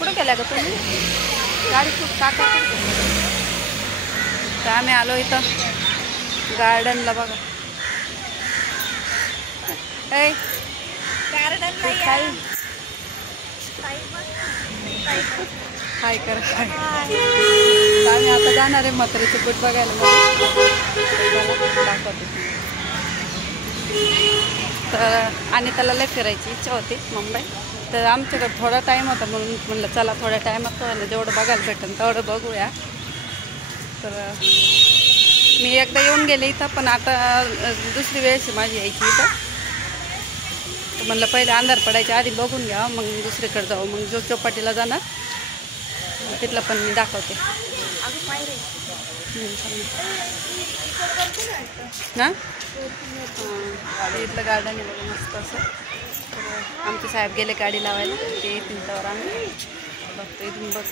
कुठं गेल्या का तुम्ही? गाडी खूप टाका. तर आम्ही आलो इथं गार्डनला बघा. हाय कर. आम्ही आता जाणार आहे म्हातारीचे बूट बघायला. दाखवते. तर आणि त्याला लय फिरायची इच्छा होती मुंबई. तर आमच्याकडे थोडा टाईम होता म्हणून म्हणलं चला थोड्या टायमात जेवढं बघायला भेटेल तेवढं बघूया. तर मी एकदा येऊन गेले इथं, पण आता दुसरी वेळेस माझी यायची इथं. तर म्हणलं पहिले अंधार पडायच्या आधी बघून घ्या, मग दुसरीकडे जाऊ. मग जो चौपाटीला जाणार तिथलं पण मी दाखवते. हां इथलं गार्डन आहे बघा मस्त असं. तर आमचे साहेब गेले गाडी लावायला, ते येतील त्यावर आम्ही बघतो. इथून बघ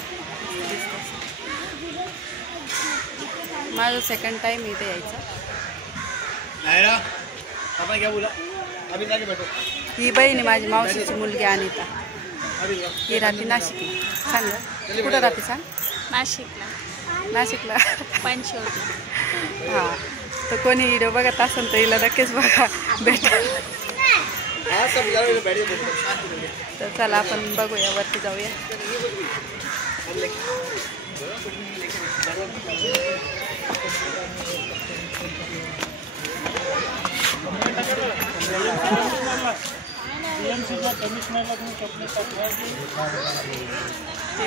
माझं सेकंड टाईम इथे यायचं. ही बहीण आहे माझी मावशीची मुलगी अनिता. ही राहते नाशिकला. सांग कुठं राहते सांग? नाशिकला पंचवटी. हां तर कोणी व्हिडिओ बघत असेल तर हिला नक्कीच बघा भेटेल. तर चला आपण बघूया, वरती जाऊया.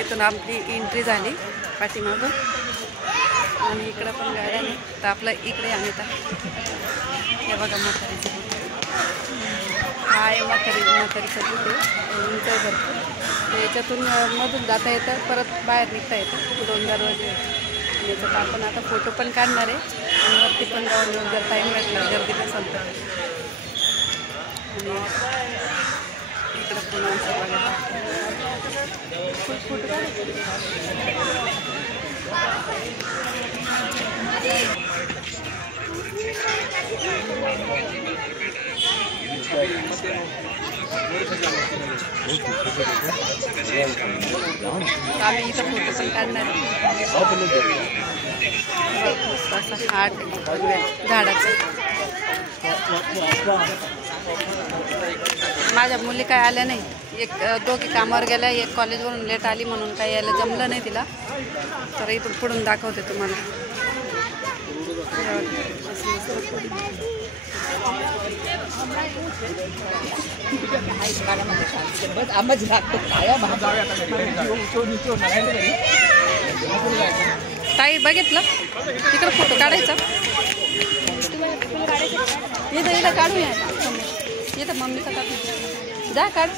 इथून आपली एंट्री झाली पाठीमागून आणि इकडं पण गाड्या नाही. तर आपलं इकडे अनिता. हे बघा म्हातारीचं बूट. हा आहे म्हातारीचं बूट आहे. उंच भरपूर. तर याच्यातून मधून जाता येतं, परत बाहेर निघता येतं. 2 दरवाजे याच्यात आपण आता फोटो पण काढणार आहे आणि वरती पण जाऊन जर टाईम भेटला गर्दी नसेल तर. आणि इकडं पुन्हा असं बघा फोटो काढायचे. आम्ही इथं फोटो पण काढणार आहे. असा हाट झाडाचं. माझ्या मुली काय आल्या नाही. दोघी कामावर गेल्या, एक कॉलेजवरून लेट आली म्हणून काही यायला जमलं नाही तिला. तर इथून पुढून दाखवते तुम्हाला. ताई बघितलं तिकडं फोटो काढायचा. इथं काढूया. इथं मम्मीचा काढू. जा काढ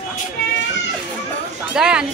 जा आणि